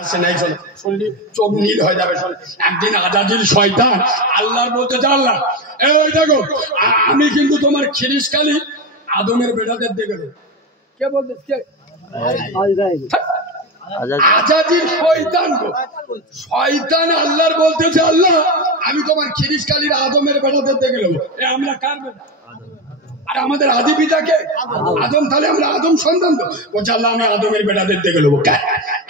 আসে নাই শোনো, শুনলি চোখ নীল হয়ে যাবে। শোন, একদিন আজাজিল শয়তান আল্লাহর বলতে আল্লাহ, এই দেখো আমি কিন্তু তোমার খিরিসকালি আদমের বেটাদের দেখে দেবো। কে বলতেছ? কে? আজাজিল শয়তান গো, শয়তান আল্লাহর বলতেছে আল্লাহ আমি তোমার খিরিসকালির আদমের বেটাদের দেখে নেবো। আমরা কার বেটা? আর আমাদের আদি পিতাকে আদম, তাহলে আমরা আদম সন্তান তো। বলছে আল্লাহ আমি আদমের বেটাদের দেখে নেবো।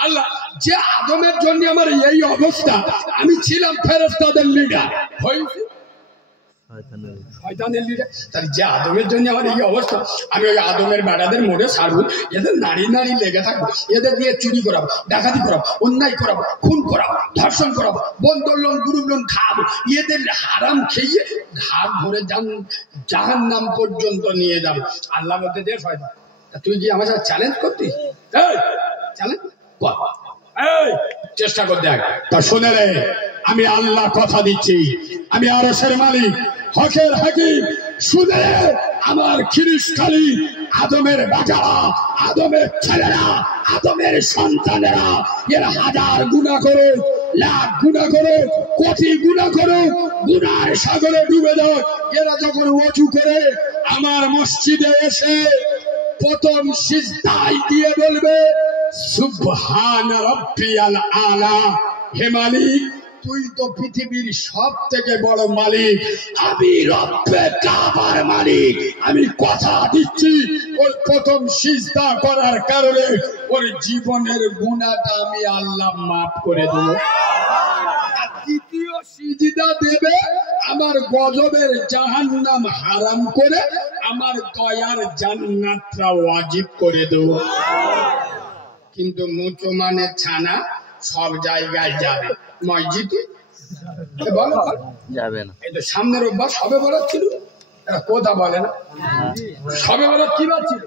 আল্লাহ যে আদমের জন্য আমার এই অবস্থা, আমি ছিলাম ফেরেশতাদের লিডার, হয়েছে শয়তানের লিডার। তাহলে যে আদমের জন্য আমার এই অবস্থা, আমি ওই আদমের বেটাদের মোড়ে ছাড়বো, এদের নারী নারী লেগে থাকবো, এদের দিয়ে চুরি করাবো, ডাকাতি করাবো, অন্যায় করাবো, খুন করাবো, ধর্ষণ করাবো, বন্দর লোন গ্রুপ লোন খাবো, এদের হারাম খেয়ে ঘাট ধরে জাহান্নাম পর্যন্ত নিয়ে যাবো। আল্লাহ বলতে দে শয়তান, তুই কি আমার সাথে চ্যালেঞ্জ করতিস? চ্যালেঞ্জ কর, চেষ্টা কর দেখ। তা শুনে রে, আমি আল্লাহ কথা দিচ্ছি, আমি আরশের মালিক, হকের হাকিম। শুনে আমার খিরিসকালি আদমের বাজারা, আদমের ছেলেরা, আদমের সন্তানেরা, এরা হাজার গুনাহ করে, লাখ গুনাহ করে, কোটি গুনাহ করে, গুনার সাগরে ডুবে যায়। এরা যখন ওযু করে আমার মসজিদে এসে প্রথম সিজদায় দিয়ে বলবে সুবহান রাব্বিয়াল আলা, হে মালিক তুই তো পৃথিবীর সব থেকে বড় মালিক, আমি রব্বে কাবার মালিক। আমি কথা দিচ্ছি ওর প্রথম সিজদা করার কারণে ওর জীবনের গুনাহটা আমি আল্লাহ মাফ করে দেব। দ্বিতীয় সিজদা দেবে আমার গজবের জাহান্নাম হারাম করে আমার দয়ার জান্নাতটা ওয়াজিব করে দেব। কিন্তু মুসলমানের ছানা সব জায়গায় যাবে, মসজিদে যাবে না। এই তো সামনের অভ্যাস, সবে বরাত ছিল, এরা কথা বলে না। সবে বরাত কি বার ছিল?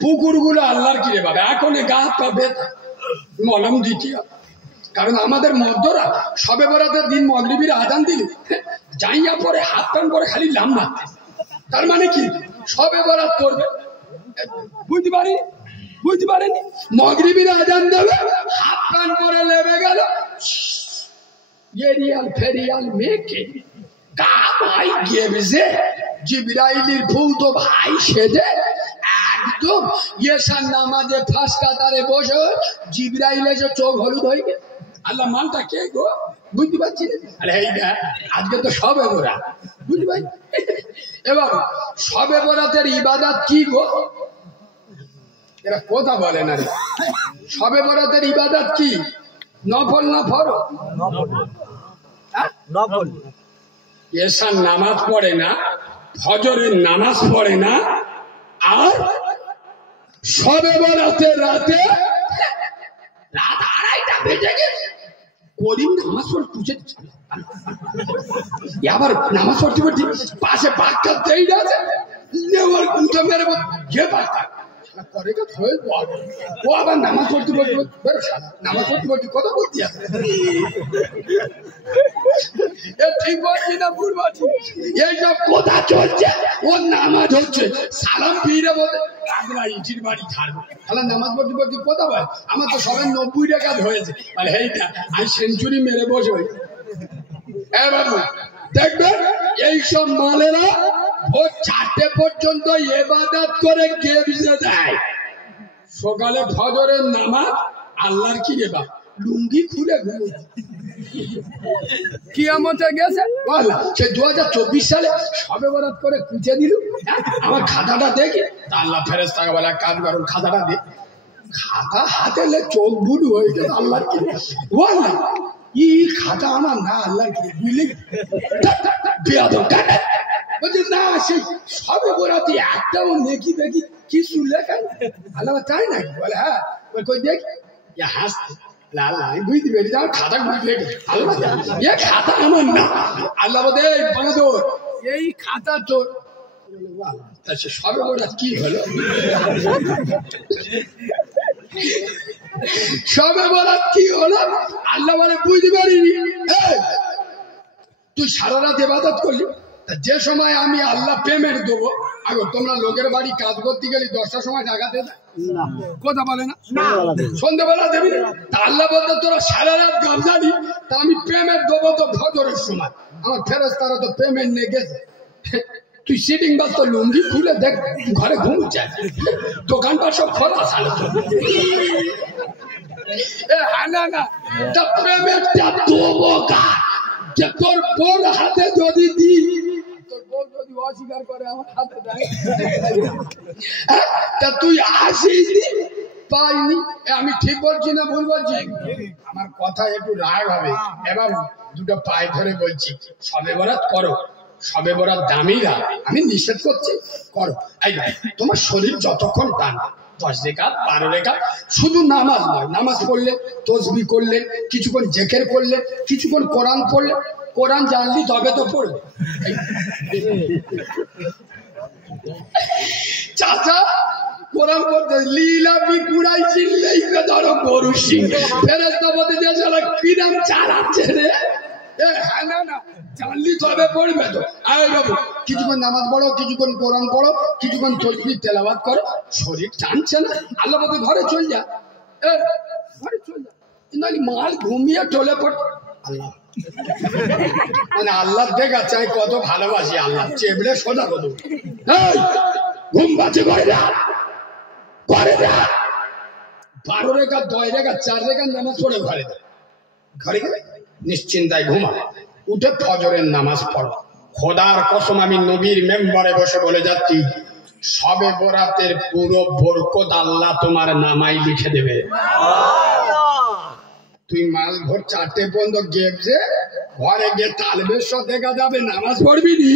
পুকুর গুলো আল্লাহর কিরে বাবা, এখন গা পা ব্যথা মলম দিচ্ছি। কারণ আমাদের মধ্যরা সবে বরাতের দিন মাগরিবের আযান দিল যাইয়া পরে হাত টান করে খালি লাম মারতে। তার মানে কি সবে বরাত করবে? বুঝতে পারি, বুঝতে পারেনি। মাগরিবের আযান দেবে, হাত টান করে লেবে গেল, এরিয়াল ফেরিয়াল মেকে গা ভাই গেবজে জিবরাইলের ভূত ভাই সেজে একদম ইয়েশার নামাজে ফাঁস কাতারে বসে জিবরাইল এসে চোখ হলুদ হয়ে গেছে। আল্লাহ মানটা কে গো? বুঝতে পারছি। আরে এই না, আজকে তো সবে বরাত, বুঝতে পারি। এবার সবে বরাতের ইবাদত কি গো? এরা কথা বলে না। সবে বরাতের ইবাদত কি? নফল না ফরজ? নফল। এশার নামাজ পড়ে না, ফজরের নামাজ পড়ে না, আর সবে বরাতের রাতে রাত 2:30 বেজে গেছে করিম নামাজ পড়ে পুজো দিচ্ছে। আবার নামাজ পড়তে পড়তে পাশে বাক্কা দেই আছে, নেওয়ার গুঁতো মেরে যে বাক্কা করে ও আবার নামাজ পড়তে পড়তে নামাজ পড়তে পড়তে কথা বলতে আছে। ঠিক বলছি না ভুল বলছি? এইসব কথা চলছে, ওর নামাজ হচ্ছে, সালাম ফিরে বলে ইটির বাড়ি ছাড়বো, তাহলে নামাজ পড়তে পড়তে কথা বল। আমার তো সবাই 90 টাকা হয়েছে, মানে এইটা আমি সেঞ্চুরি মেরে বসে হই। বাবু দেখবেন এইসব মালেরা ভোর 4টে পর্যন্ত ইবাদত করে গেবজে দেয়। সকালে ফজরের নামাজ আল্লাহর কি রে বাপ লুঙ্গি খুলে ঘুমোয়। কিয়ামতে গেছে বলা সে 2024 সালে সবে বরাত করে কুচে দিল। আমার খাতাটা দেখে আল্লাহ ফেরেশতাকে বলে কাজ করুন, খাতাটা দে। খাতা হাতে লে চোখ বুলু হয়ে গেল। আল্লাহর কি বলা ই খাতা আমার না, আল্লাহর কি বুঝলি বেয়াদব কাটা বলছে না, সেই সবে বরাতে একটাও নেকি দেখি কিছু লেখা। আল্লাহ তাই নাকি? বলে হ্যাঁ। কই দেখি হাসতে বুঝতে পেরে যাও খাতা বুঝলে আল্লাহ এ খাতা আমার না। আল্লাহ বলে বাঁদর এই খাতা তোর। সবে বরাত কি হলো? সবে বরাত কি হলো? আল্লাহ বলে বুঝতে পারিনি। তুই সারা রাত ইবাদত করলি, যে সময় আমি আল্লাহ পেমেন্ট দেবো, আগে তোমরা লোকের বাড়ি কাজ করতে গেলে 10টার সময় টাকা দেবে, কথা বলে না, সন্ধ্যাবেলা দেবি না। আল্লাহ বলতে তোরা সারা রাত গামজানি, তা আমি পেমেন্ট দেবো তো ফজরের সময়। আমার ফেরেশতারা তো পেমেন্ট নিয়ে গেছে। তুই সিটিং বাস তো লুঙ্গি খুলে দেখ, ঘরে ঘুমছে, দোকানপাট সব খোলা সালো। না পেমেন্টটা দেবো কার? যে তোর বোন হাতে যদি দি, তোর বোন যদি অস্বীকার করে আমার হাতে দেয়, তা তুই আসিস পাইনি। আমি ঠিক বলছি না ভুল বলছি? আমার কথা একটু রাগ হবে। এবার দুটো পায়ে ধরে বলছি, সবে বরাত করো, সবে বরাত দামিরা, আমি নিষেধ করছি, করো। এই তোমার শরীর যতক্ষণ টান, 10 রেখাত 12 রেখাত, শুধু নামাজ নয়, নামাজ পড়লে, তসবিহ করলে, কিছুক্ষণ জিকির করলে, কিছুক্ষণ কোরআন পড়লে, কোরআন জানলি তবে তো পড়বে। চাচা কোরআন পড়তে লীলা বিকুড়াই চিনলেই ধরো গরু সিং, ফেরেশতা বলতে যে শালা কি নাম চালাচ্ছে রে। হ্যাঁ না জানলি তবে পড়বে তো। আয় বাবু কিছুক্ষণ নামাজ পড়ো, কিছুক্ষণ কোরআন পড়ো, কিছুক্ষণ তসবিহ তেলাওয়াত করো, শরীর টানছে না, আল্লাহ বলতে ঘরে চল যা, ঘরে চল যা, নাহলে মাল ঘুমিয়ে টলে পড়। আল্লাহ মানে আল্লাহ দেখা চাই কত ভালোবাসি, আল্লাহ চেবড়ে সোজা কত ঘুম পাচ্ছে ঘরে যা, ঘরে যা, 12 রেখা 10 রেখা 4 রেখা নামাজ পড়ে ঘরে যা, ঘরে গেলে নিশ্চিন্তায় ঘুমা, উঠে ফজরের নামাজ পড়ো। খোদার কসম আমি নবীর মেম্বারে বসে বলে যাচ্ছি, সবে বরাতের পুরো বরকত আল্লাহ তোমার নামাই লিখে দেবে। তুই মাল ভোর 4টে পর্যন্ত গেপছে ঘরে গিয়ে তালবের সব দেখা যাবে, নামাজ পড়বি নি,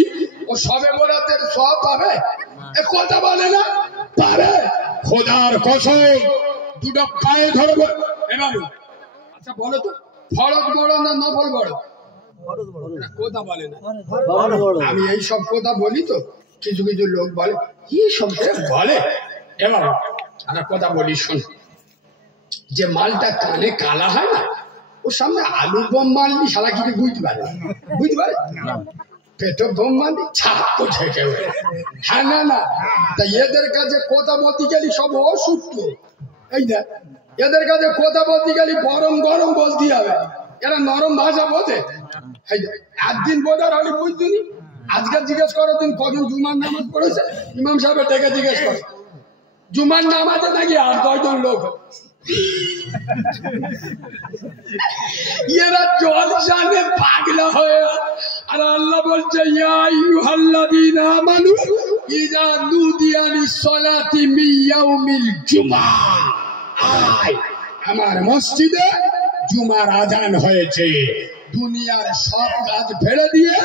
ও সবে বরাতের সব পাবে? এ কথা বলে না পারে। খোদার কসম দুটো পায়ে ধরবো। আচ্ছা বলো তো, ফরজ বড় না নফল বড়? কথা বলে না। আমি এই সব কথা বলি তো কিছু কিছু লোক বলে কি সব বলে। এবার একটা কথা বলি শোন, যে মালটা কানে কালা হয় না, ওর সামনে আলু বোম মারলি সারা কিছু বুঝতে পারে, বুঝতে পারে, পেটো বোম মারলি ছাপ তো ঠেকে। হ্যাঁ না তা এদের কাছে কথা বলতে গেলি সব অসুস্থ। এই দেখ এদের কাছে কথা বলতে গেলি গরম গরম বলতে হবে, এরা নরম ভাষা বোঝে। একদিন বোঝার হলে বুঝতুনি, আজকে জিজ্ঞেস করো দিন কজন জুমার নামাজ পড়েছে, ইমাম সাহেবের ডেকে জিজ্ঞেস করো জুমার নামাজে নাকি 8-10 জন লোক। এরা জলসানে পাগলা হয়ে, আর আল্লাহ বলছে ইয়া আইয়ুহাল্লাযীনা আমানু ইযা নুদিয়া লিস-সালাতি মিন ইয়াউমিল জুমআ, আয় আমার মসজিদে জুমার আজান হয়েছে, দুনিয়ার সব কাজ ফেলে দিয়ে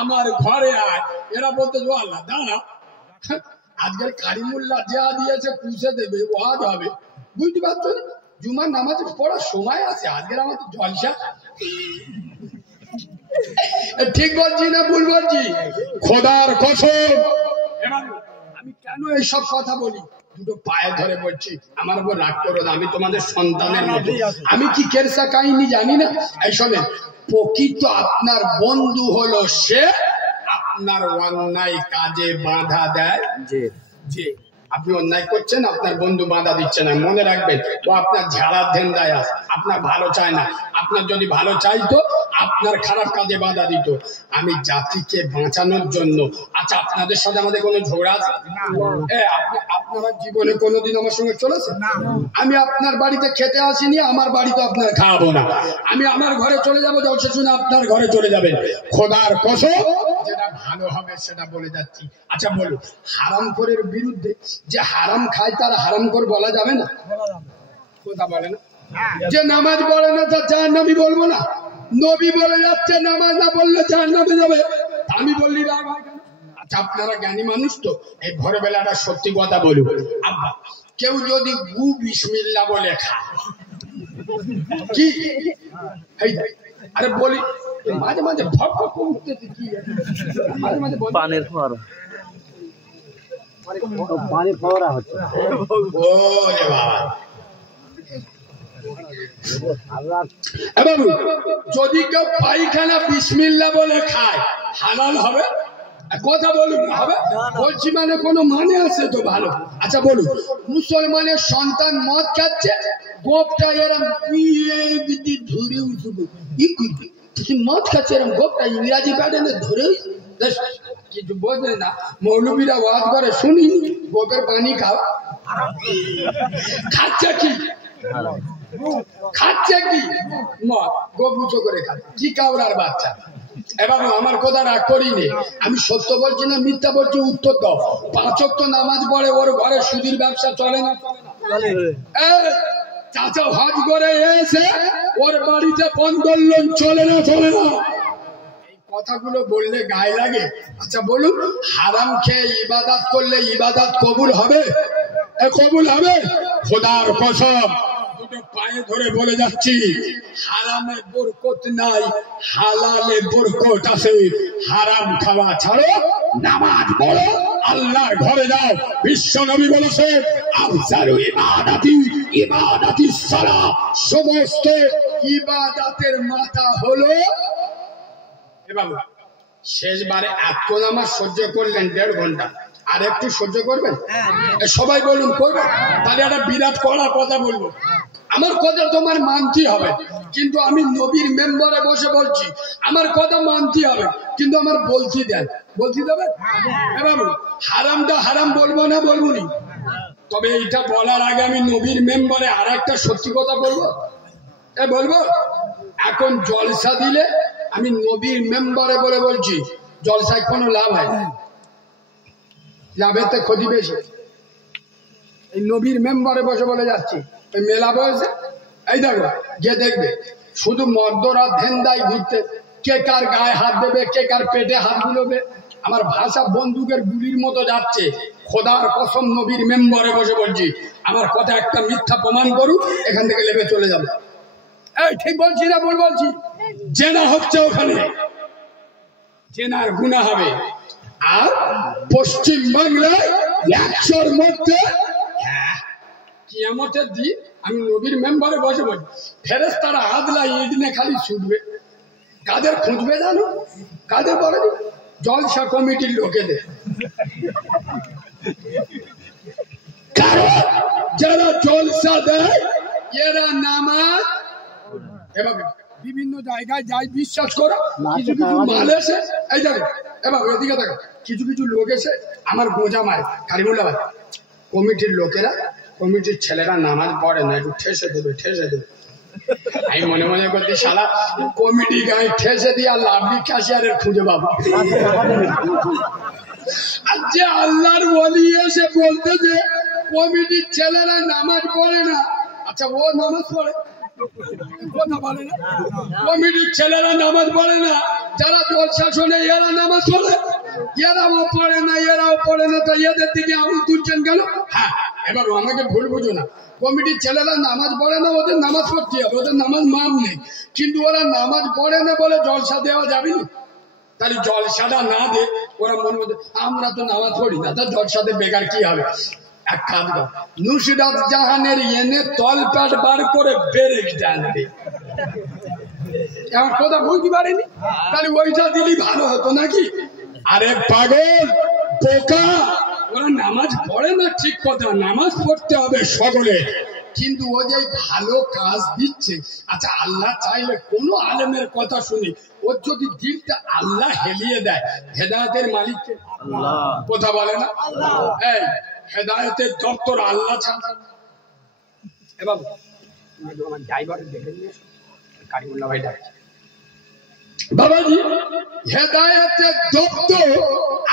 আমার ঘরে আয়। এরা বলতে আল্লাহ দাঁড়া, আজকের কারিমুল্লাহ যা দিয়েছে পুষে দেবে, ওয়াজ হবে, বুঝতে পারছো না? জুমার নামাজ পড়ার সময় আছে, আজকের আমাদের জলসা। ঠিক বলছি না ভুল বলছি? খোদার কসম আমি কেন এইসব কথা বলি, দুটো পায়ে ধরে বলছি, আমার উপর রাগ করো না, আমি তোমাদের সন্তানের মতো। আমি কি কেরসা কাহিনী জানি না? এই শোনেন, প্রকৃত আপনার বন্ধু হলো সে আপনার অন্যায় কাজে বাধা দেয়। যে আপনি অন্যায় করছেন, আপনার বন্ধু বাধা দিচ্ছে না, মনে রাখবেন ও আপনার ঝাড়ার ধ্যান্দায় আছে, আপনার ভালো চায় না। আপনার যদি ভালো চাইতো আপনার খারাপ কাজে বাধা দিত। আমি জাতিকে বাঁচানোর জন্য, আচ্ছা আপনাদের সাথে আমাদের কোনো ঝগড়া আছে? আপনারা জীবনে কোনোদিন আমার সঙ্গে চলেছে? আমি আপনার বাড়িতে খেতে আসিনি, আমার বাড়িতে আপনার খাওয়াবো না। আমি আমার ঘরে চলে যাবো, জলসা শুনে আপনার ঘরে চলে যাবেন। খোদার কসম যেটা ভালো হবে সেটা বলে যাচ্ছি। আচ্ছা বলুন, হারামখোরের বিরুদ্ধে যে হারাম খায় তার হারামখোর বলা যাবে না? কথা বলে না? যে নামাজ পড়ে না তার জাহান্নামী বলবো না? নবী বলে যাচ্ছে নামাজ না পড়লে জাহান্নামে যাবে, আমি বললি রাগ হয় কেন? আচ্ছা আপনারা জ্ঞানী মানুষ তো, এই ভোরবেলাটা সত্যি কথা বলুন। আব্বা কেউ যদি গু বিসমিল্লাহ বলে খায় কি? আরে বলি মাঝে মাঝে ভক ভক উঠতেছে কি, মাঝে মাঝে পানির ফোয়ারা, পানির ফোয়ারা হচ্ছে। ওরে বাবা, যদি কেউ পায়খানা বিসমিল্লাহ বলে খায় হালাল হবে? কথা বলুন হবে বলছি মানে কোনো মানে আছে তো ভালো। আচ্ছা বলুন, মুসলমানের সন্তান মদ খাচ্ছে, গোপটা এরম ধরে মদ খাচ্ছে, এরম গোপটা ইংরাজি প্যাটার্নে ধরে কিছু বোঝে না। মৌলবীরা ওয়াজ করে শুনি, গোপের পানি খাওয়া খাচ্ছে কি খাচ্ছে কি মদ, গোপ উঁচু করে খাচ্ছে কি কাউরার বাচ্চা। এবার আমার কথা রাগ করিনি, আমি সত্য বলছি না মিথ্যা বলছি উত্তর দাও। 5 ওয়াক্ত নামাজ পড়ে, ওর ঘরে সুদের ব্যবসা চলে না? চাচা হজ করে এসে ওর বাড়িতে বন্দোলন চলে না? চলে না? এই কথাগুলো বললে গায়ে লাগে। আচ্ছা বলুন, হারাম খেয়ে ইবাদত করলে ইবাদত কবুল হবে? কবুল হবে? খোদার কসম দুটো পায়ে ধরে বলে যাচ্ছি, হারামে বরকত নাই, হালালে বরকত আছে। হারাম খাওয়া ছাড়ো, নামাজ পড়ো, আল্লাহর ঘরে যাও। বিশ্ব নবী বলেছেন আফজালু ইবাদাতি ইবাদাতি সালাত, সমস্ত ইবাদতের মাথা হলো। এ বাবু শেষবারে এত নামাজ সহ্য করলেন 1.5 ঘন্টা, আর একটু সহ্য করবেন? সবাই বলুন করবেন? তাহলে একটা বিরাট কড়া কথা বলবো। আমার কথা তোমার মানতে হবে, কিন্তু আমি নবীর মেম্বারে বসে বলছি, আমার কথা মানতে হবে, কিন্তু আমার বলতে দেন। বলতে দেবেন? বাবু হারামটা হারাম বলবো না? বলবো নি? তবে এইটা বলার আগে আমি নবীর মেম্বারে আর একটা সত্যি কথা বলবো। বলবো এখন জলসা দিলে আমি নবীর মেম্বারে বলে বলছি, জলসায় কোনো লাভ হয় না, লাভের তো ক্ষতি বেশি। এই নবীর মেম্বারে বসে বলে যাচ্ছি, ওই মেলা বসে এই দেখো গিয়ে দেখবে শুধু মর্দরা ধেন্দাই ঘুরতে, কে কার গায়ে হাত দেবে, কে কার পেটে হাত বুলোবে। আমার ভাষা বন্দুকের গুলির মতো যাচ্ছে। খোদার কসম নবীর মেম্বারে বসে বলছি, আমার কথা একটা মিথ্যা প্রমাণ করুন, এখান থেকে লেবে চলে যাবে। এই ঠিক বলছি না ভুল বলছি? জেনা হচ্ছে ওখানে, জেনার গুনাহ হবে। আর পশ্চিম বাংলায় 100-র মধ্যে কিয়ামতের দিন আমি নবীর মেম্বারে বসে বলছি, ফেরেশতারা আদলা ইদিনে খালি ছুটবে। কাদের খুঁজবে জানো? কাদের বলে? জলসা কমিটির লোকেদের। কারণ যারা জলসা দেয় এরা নামাজ, এবার বিভিন্ন জায়গায় যাই বিশ্বাস করো, কিছু কিছু মাল এসে এই দেখো, এবার এদিকে দেখো, কিছু কিছু লোক এসে আমার গোঁজা মারে। কারিমুল্লাহ ভাই, কমিটির লোকেরা, কমিটির ছেলেরা নামাজ পড়ে না, একটু ঠেসে দেবে ঠেসে দেবে। আমি মনে মনে করছি শালা কমিটি গায়ে ঠেসে দিয়ে আর লাভলি ক্যাশিয়ারের খুঁজে পাবো। আর যে আল্লাহর ওলি এসে বলতে যে কমিটির ছেলেরা নামাজ পড়ে না, আচ্ছা ও নামাজ পড়ে? কথা বলে না। কমিটির ছেলেরা নামাজ পড়ে না, যারা জলসা শোনে এরা নামাজ পড়ে, এরাও পড়ে না, এরাও পড়ে না, তো এদের দিকে আঙুল তুলছেন কেন? হ্যাঁ এবার আমাকে ভুল বুঝো না, কমিটির ছেলেরা নামাজ পড়ে না, ওদের নামাজ পড়তে হবে, ওদের নামাজ মাপ নেই, কিন্তু ওরা নামাজ পড়ে না বলে জলসা দেওয়া যাবে না। তাহলে জলসাটা না দে, ওরা মনে মধ্যে আমরা তো নামাজ পড়ি না, তার জলসাতে বেকার কি হবে? এক কাজ কর, নুসরাত জাহানের এনে তলপাট বার করে ব্রেক টানবে। আমার কথা বুঝতে পারিনি, তাহলে ওইটা দিলি ভালো হতো নাকি? আরে পাগল বোকা, ওরা নামাজ পড়ে না ঠিক কথা, নামাজ পড়তে হবে সকলে, কিন্তু ও যে ভালো কাজ দিচ্ছে। আচ্ছা আল্লাহ চাইলে কোনো আলেমের কথা শুনি, ওর যদি দিলটা আল্লাহ হেলিয়ে দেয়, হেদায়েতের মালিককে কথা বলে না? এই হেদায়েতের দপ্তর আল্লাহ ছাড়া। এবার আমার ড্রাইভারের দেখে নিয়ে কারিমুল্লাহ ভাই ডাকছে, বাবাজি হেদায়েতের দপ্তর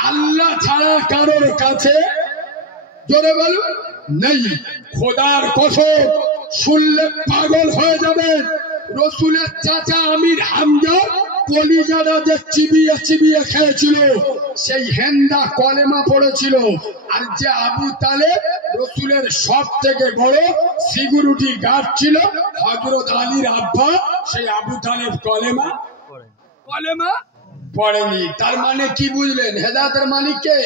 আল্লাহ ছাড়া কারোর কাছে জোরে বলো নেই। খোদার কসম শুনলে পাগল হয়ে যাবেন। রসুলের চাচা আমির হামজা কলিজারা যে চিবিয়ে চিবিয়ে খেয়েছিল, সেই হেন্দা কলেমা পড়েছিল। আর যে আবু তালেব রসুলের সব থেকে বড় সিকিউরিটি গার্ড ছিল, হযরত আলীর আব্বা, সেই আবু তালেব কলেমা পড়েনি। তার মানে কি বুঝলেন? হেদায়েতের মালিক কে?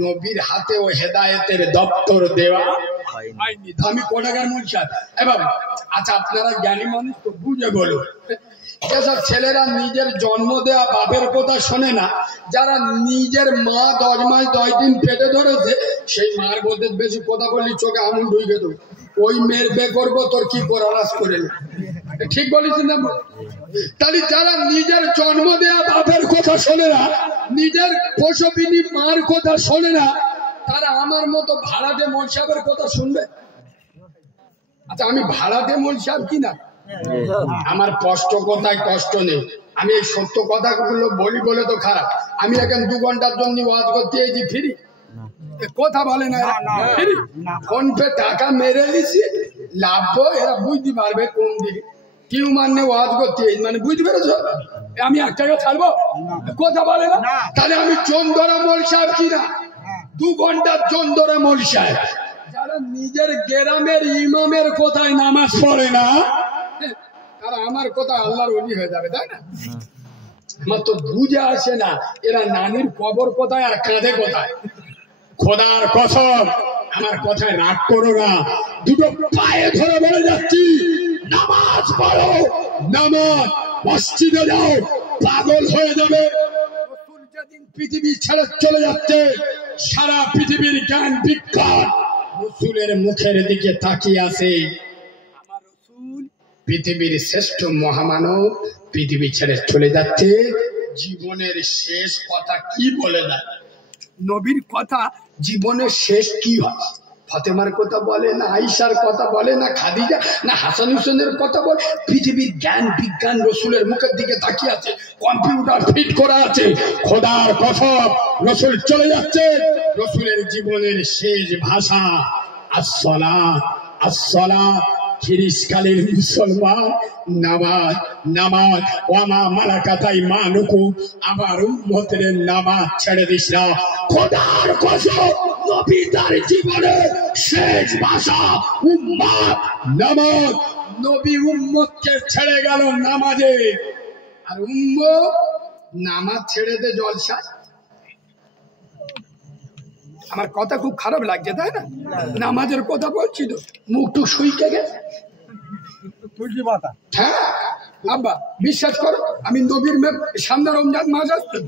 নবীর হাতে ও হেদায়েতের দপ্তর দেওয়া হয়নি। আমি কোটাকার মুলসাদ। এবার আচ্ছা আপনারা জ্ঞানী মানুষ তো বুঝে বলো, যেসব ছেলেরা নিজের জন্ম দেয়া বাপের কথা শোনে না, যারা নিজের মা 10 মাস 10 দিন পেটে ধরেছে, সেই মার মধ্যে বেশি কথা বললি চোখে আঙুল ঢুকে দেবো। ওই মেয়ের বে করবো, তোর কি করার করে না? ঠিক বলেছি না? তাহলে যারা নিজের জন্ম দেয়া বাপের কথা শোনে না, নিজের প্রসবিনী মার কথা শোনে না, তারা আমার মতো ভাড়াটে মোল সাহেবের কথা শুনবে? আচ্ছা, আমি ভাড়াটে মোল সাহেব কিনা, আমার কষ্ট কথায় কষ্ট নেই। আমি এই সত্য কথাগুলো বলি বলে তো খারাপ। আমি এখন 2 ঘন্টার জন্য ওয়াজ করতে এসেছি ফ্রি, কথা বলে না ফ্রি। ফোন পে টাকা মেরে দিছি, লাভ এরা বুঝতে পারবে কোন দিকে টিউমার নিয়ে ওয়াজ করতে, মানে বুঝতে পেরেছ? আমি 1 টাকা ছাড়বো, কথা বলে না। তাহলে আমি চন্দরা মোল সাহেব কিনা? 2 ঘন্টার চন্দরা মোল সাহেব। যারা নিজের গ্রামের ইমামের কোথায় নামাজ পড়ে না, তারা আমার কথা আল্লাহর ওলি হয়ে যাবে, তাই না? আমার তো বুঝে আসে না এরা নানির কবর কোথায় আর কাঁধে কোথায়। খোদার কসম, আমার কথায় রাগ করো না, দুটো পায়ে ধরে বলে যাচ্ছি, নামাজ পড়ো, নামাজ, মসজিদে যাও, পাগল হয়ে যাবে। রাসূল যেদিন পৃথিবী ছেড়ে চলে যাচ্ছে, সারা পৃথিবীর জ্ঞান বিজ্ঞান রাসূলের মুখের দিকে তাকিয়ে আছে। আমার রাসূল পৃথিবীর শ্রেষ্ঠ মহামানব পৃথিবী ছেড়ে চলে যাচ্ছে, জীবনের শেষ কথা কি বলে দেয়? নবীর কথা জীবনের শেষ কি হয়? ফাতেমার কথা বলে না, আয়েশার কথা বলে না, খাদিজা না হাসান হুসেনের কথা বলে? পৃথিবীর জ্ঞান বিজ্ঞান রসুলের মুখের দিকে তাকিয়ে আছে, কম্পিউটার ফিট করা আছে। খোদার কসম, রসুল চলে যাচ্ছে, রসুলের জীবনের শেষ ভাষা আসসালাত, আসসালাত। খিরিসকালের মুসলমান, নামাজ, নামাজ। ওয়ামা মালাকাতাই মানুকু, আমার উম্মতের নামাজ ছেড়ে দিস না। খোদার কসম, নবী তার জীবনের শেষ ভাষা উম্মত, নামাজ। নবী উম্মতকে ছেড়ে গেল নামাজে, আর উম্মত নামাজ ছেড়ে দে জলসা। আমার কথা খুব খারাপ লাগছে, তাই না? নামাজের কথা বলছি তো, মুখটু শুইকে গেছে। হ্যাঁ আব্বা, বিশ্বাস করো, আমি নবীর সামনে রমজান মাস আসছে,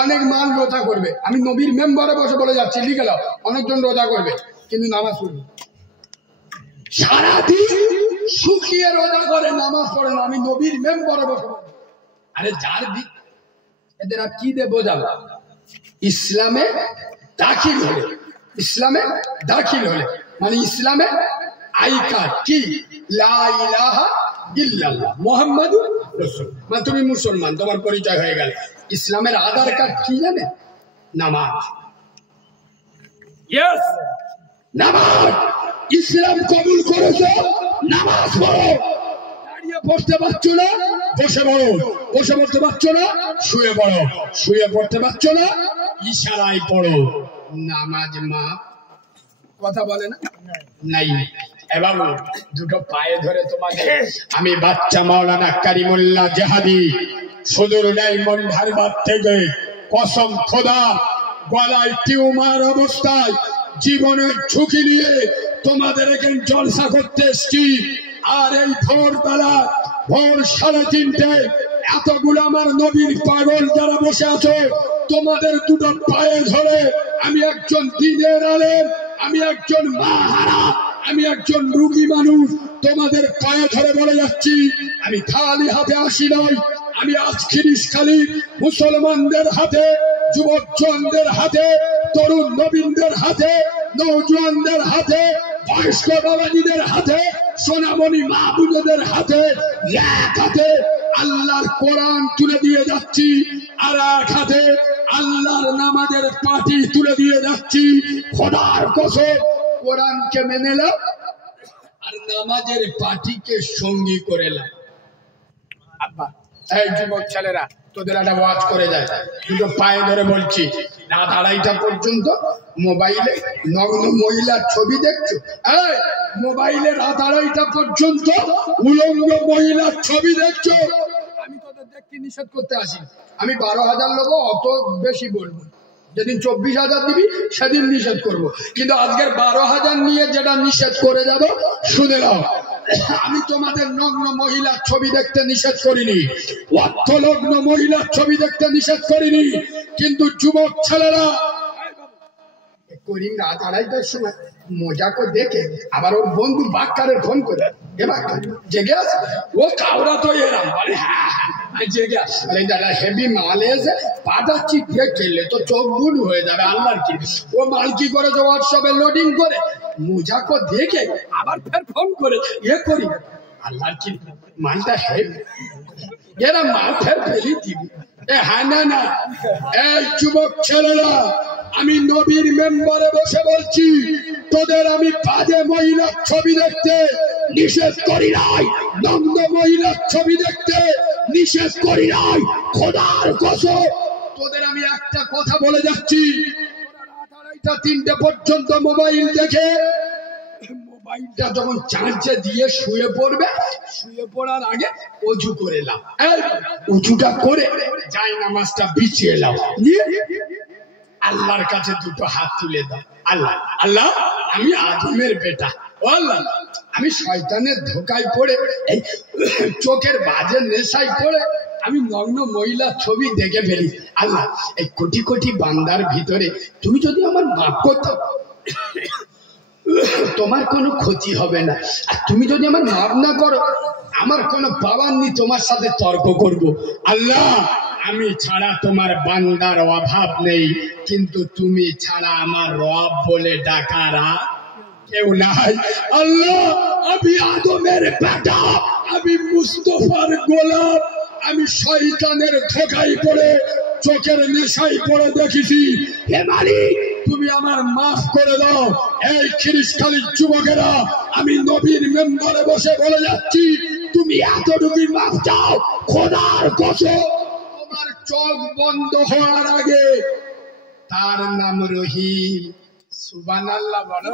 অনেক মান রোজা করবে। আমি নবীর মেম্বারে বসে বলে যাচ্ছি, লিখে নাও, অনেকজন রোজা করবে কিন্তু নামাজ পড়বে। সারাদিন শুকিয়ে রোজা করে, নামাজ পড়ে না। আমি নবীর মেম্বারে বসে বলে, আরে যার দিক এদের আর কি দিয়ে বোঝাবো? ইসলামে দাখিল হলে, ইসলামে দাখিল হলে মানে ইসলামে আই কার্ড কি, লা ইলাহা ইল্লাল্লাহ মুহাম্মাদুর রাসূল, মানে তুমি মুসলমান, তোমার পরিচয় হয়ে গেল। ইসলামের আধার কার্ড কি জানে? নামাজ। ইয়েস, নামাজ। ইসলাম কবুল করেছো, নামাজ পড়ো। দাঁড়িয়ে পড়তে পারছো না, বসে পড়ো। বসে পড়তে পারছো না, শুয়ে পড়ো। শুয়ে পড়তে পারছো না, ইশারায় পড়ো। নামাজ মা কথা বলে না নাই। এবার দুটো পায়ে ধরে তোমাকে আমি বাচ্চা মাওলানা কারিমুল্লাহ জাহাদি সুদূর ডায়মন্ড হারবার থেকে কসম খোদা, গলায় টিউমার অবস্থায় জীবনের ঝুঁকি নিয়ে তোমাদের এখানে জলসা করতে এসছি। আর এই ভোরবেলা, ভোর 3:30 এতগুলো আমার নবীর পাগল যারা বসে আছো, তোমাদের দুটো পায়ে ধরে আমি একজন দ্বীনের আলেম, আমি একজন মাহারা, আমি একজন রুগী মানুষ, তোমাদের পায়ে ধরে বলে যাচ্ছি, আমি খালি হাতে আসি নাই। আমি আজ খিরিসখালী মুসলমানদের হাতে, যুবক জওয়ানদের হাতে, তরুণ নবীনদের হাতে, নৌজওয়ানদের হাতে, বয়স্ক বাবাজিদের হাতে, সোনামণি মাহবুবদের হাতে, এক হাতে আল্লাহর কোরআন তুলে দিয়ে যাচ্ছি, আর এক হাতে আল্লাহর নামাজের পাটি তুলে দিয়ে যাচ্ছি। খোদার কসম, কোরআনকে মেনে নাও আর নামাজের পাটিকে সঙ্গী করে নাও। আব্বা, এই যুবক ছেলেরা, তোদের একটা ওয়াজ করে যায়, দুটো পায়ে ধরে বলছি, রাত 2:30 পর্যন্ত মোবাইলে নগ্ন মহিলার ছবি দেখছো? এই মোবাইলে রাত 2:30 পর্যন্ত উলঙ্গ মহিলার ছবি দেখছো? আমি তোদের দেখতে নিষেধ করতে আসি। আমি 12,000 লোক, অত বেশি বলবো। যেদিন 24,000 দিবি সেদিন নিষেধ করব, কিন্তু আজকের 12,000 নিয়ে যেটা নিষেধ করে যাব শুনে নাও। আমি তোমাদের নগ্ন মহিলার ছবি দেখতে নিষেধ করিনি, অর্থলগ্ন মহিলার ছবি দেখতে নিষেধ করিনি, কিন্তু যুবক ছেলেরা করিম রাত 2:30টার সময় মজা করে দেখে আবার ওর বন্ধু বাক্কারের ফোন করে এবার জেগে আছে ও কাউরা তো এরাম বলে হ্যাঁ জেগে আরে দাদা হেভি মাল এসে পাটা চিপে খেললে তো চোখ বুল হয়ে যাবে আল্লাহর কি ও মাল কি করে যে হোয়াটসঅ্যাপে লোডিং করে মজা করে দেখে আবার ফের ফোন করে করি আল্লাহর কি মালটা হেভি এরা মাল ফের ফেলি দিবি হ্যাঁ না এই যুবক ছেলেরা আমি নবীর মেম্বারে বসে বলছি তোদের আমি বাজে মহিলার ছবি দেখতে নিষেধ করি নাই, নগ্ন মহিলার ছবি দেখতে নিষেধ করি নাই, খোদার কসম তোদের আমি একটা কথা বলে যাচ্ছি 2:30-3টে পর্যন্ত মোবাইল দেখে মোবাইলটা যখন চার্জে দিয়ে শুয়ে পড়বে শুয়ে পড়ার আগে অজু করে নাও, উঁচুটা করে যাই নামাজটা বিছিয়ে নাও, নিয়ে আল্লাহর কাছে দুটো হাত তুলে দাও, আল্লাহ আল্লাহ আমি আদমের বেটা, ও আল্লাহ আমি শয়তানের ধোকায় পড়ে এই চোখের বাজে নেশায় পড়ে আমি নগ্ন মহিলার ছবি দেখে ফেলি, আল্লাহ এই কোটি কোটি বান্দার ভিতরে তুমি যদি আমার মাফ করতে তোমার কোনো ক্ষতি হবে না, আর তুমি যদি আমার মাফ না করো আমার কোনো পাওয়ার নেই তোমার সাথে তর্ক করব, আল্লাহ আমি ছাড়া তোমার বান্দার অভাব নেই, কিন্তু তুমি ছাড়া আমার রব বলে ডাকারা কেউ নাই, আল্লাহ আমি আদমের বেটা, আমি মুস্তফার গোলাম, আমি শয়তানের ধোঁকায় পড়ে চোখের নেশায় পড়ে দেখেছি, হে মালিক তুমি আমার মাফ করে দাও। এই খিরিসখালীর যুবকেরা আমি নবীর মেম্বারে বসে বলে যাচ্ছি তুমি এতটুকুই মাফ চাও, খোদার কসম তোমার চোখ বন্ধ হওয়ার আগে তার নাম রহিম, সুবহানাল্লাহ বলো।